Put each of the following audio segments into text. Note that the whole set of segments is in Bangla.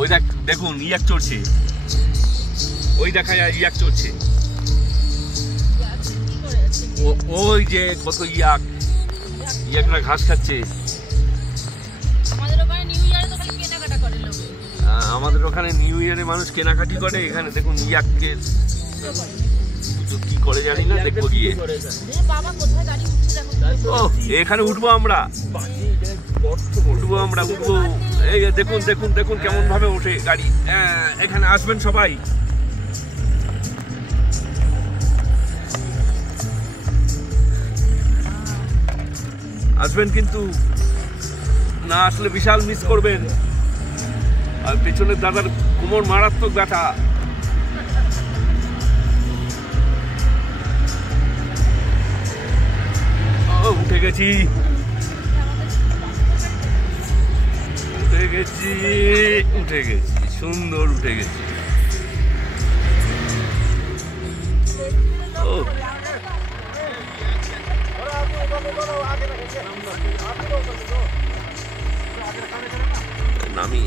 ওই দেখুন ইয়াক চড়ছে, ওই দেখা যায় ইয়াক চড়ছে, ওই যে কত ইয়াকরা ঘাস খাচ্ছে। আমাদের ওখানে নিউ ইয়ারে মানুষ কেনাকাটি করে, এখানে দেখুন ইয়াককে কি করে জানি না, দেখবো গিয়ে। ও এখানে উঠবো আমরা, উঠবো। এই দেখুন দেখুন দেখুন কেমন ভাবে ওঠে গাড়ি। এখানে আসবেন সবাই। আসবেন কিন্তু, না আসলে বিশাল মিস করবেন। আর পেছনের দাদার কোমর মারাত্মক ব্যথা। উঠে গেছি, সুন্দর উঠে গেছি। নামি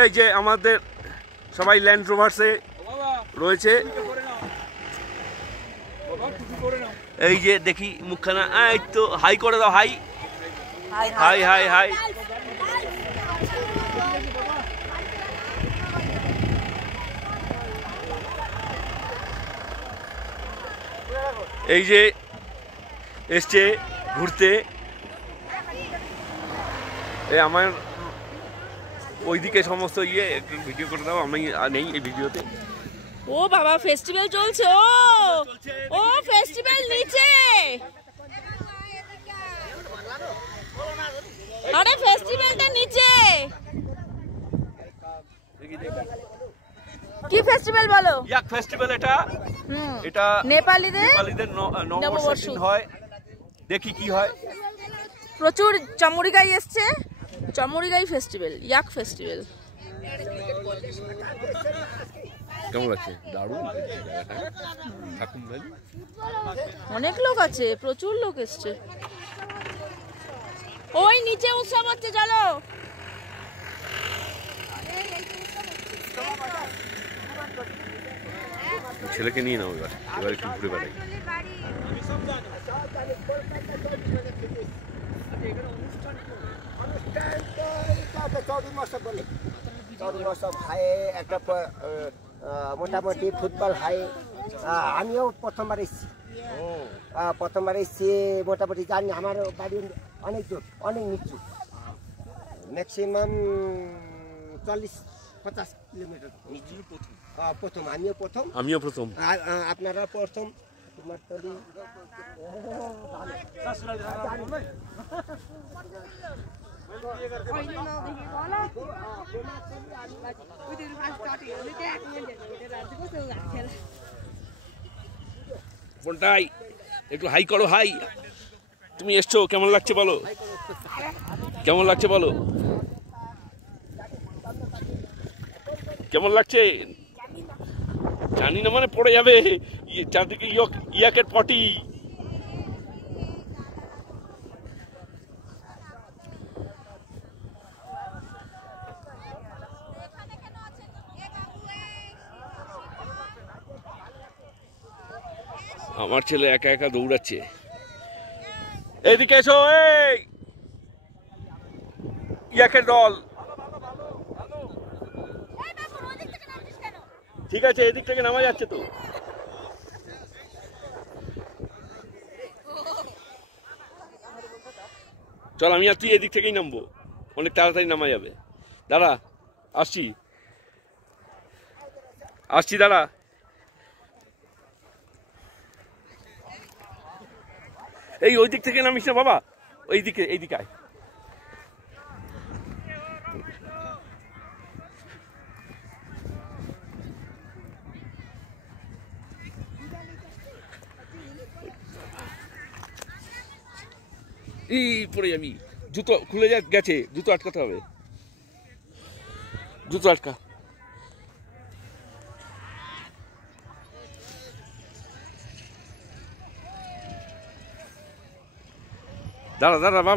এই যে আমাদের সবাই ল্যান্ড রোভার্সে রয়েছে। এই যে দেখি মুখখানা, এই তো হাই করে দাও, হাই হাই হাই হাই। এই যে এসছে ঘুরতে, এই আমার ওইদিকে সমস্ত একটু ভিডিও করে দাও, আমি নেই এই ভিডিওতে। ও বাবা ফেস্টিভ্যাল চলছে, ও ফেস্টিভ্যাল নিচে, আরে ফেস্টিভ্যালটা নিচে। কি ফেস্টিভ্যাল বলো? ইয়াক ফেস্টিভ্যাল। এটা নেপালিদের নববর্ষের দিন হয়। দেখি কি হয়। প্রচুর চামুরিগাই এসছে, চামুরিগাই ফেস্টিভ্যাল, ইয়াক ফেস্টিভ্যাল। কেমন লাগছে? দারুণ। অনেক লোক আছে, প্রচুর লোক এসছে। ওই নিচে উৎসব হচ্ছে, চলো। ছেলেকে নিয়ে নাও এবার, একটু ঘুরে বেড়াই। একটা মোটামুটি ফুটবল হয়। আমিও প্রথমবার এসেছি, মোটামুটি জানি। আমার বাড়ি অনেক দূর, অনেক নিচু, ম্যাক্সিমাম 40-50 কিলোমিটার প্রথম। আমিও প্রথম, আপনারা প্রথম। কোনটাই একটু হাই করো, হাই। তুমি এসছো, কেমন লাগছে বলো? কেমন লাগছে বলো? কেমন লাগছে? জানি না মানে পড়ে যাবে চারদিকে ইয়াকের পটি। আমার ছেলে একা একা দৌড়াচ্ছে। এইদিকে এসো, এই ইয়াকের দল। ঠিক আছে, এদিক থেকে নামা যাচ্ছে তো। চল, আমি আর তুই এদিক থেকেই নামবো, অনেক তাড়াতাড়ি নামা যাবে। দাঁড়া, আসছি দাঁড়া। এই ওই দিক থেকে নামিস না বাবা, এইদিকে আয়। এই পড়ে যাবি, জুতো খুলে গেছে, জুতো আটকাতে হবে, জুতো আটকা। দাঁড়া দাঁড়া বাবা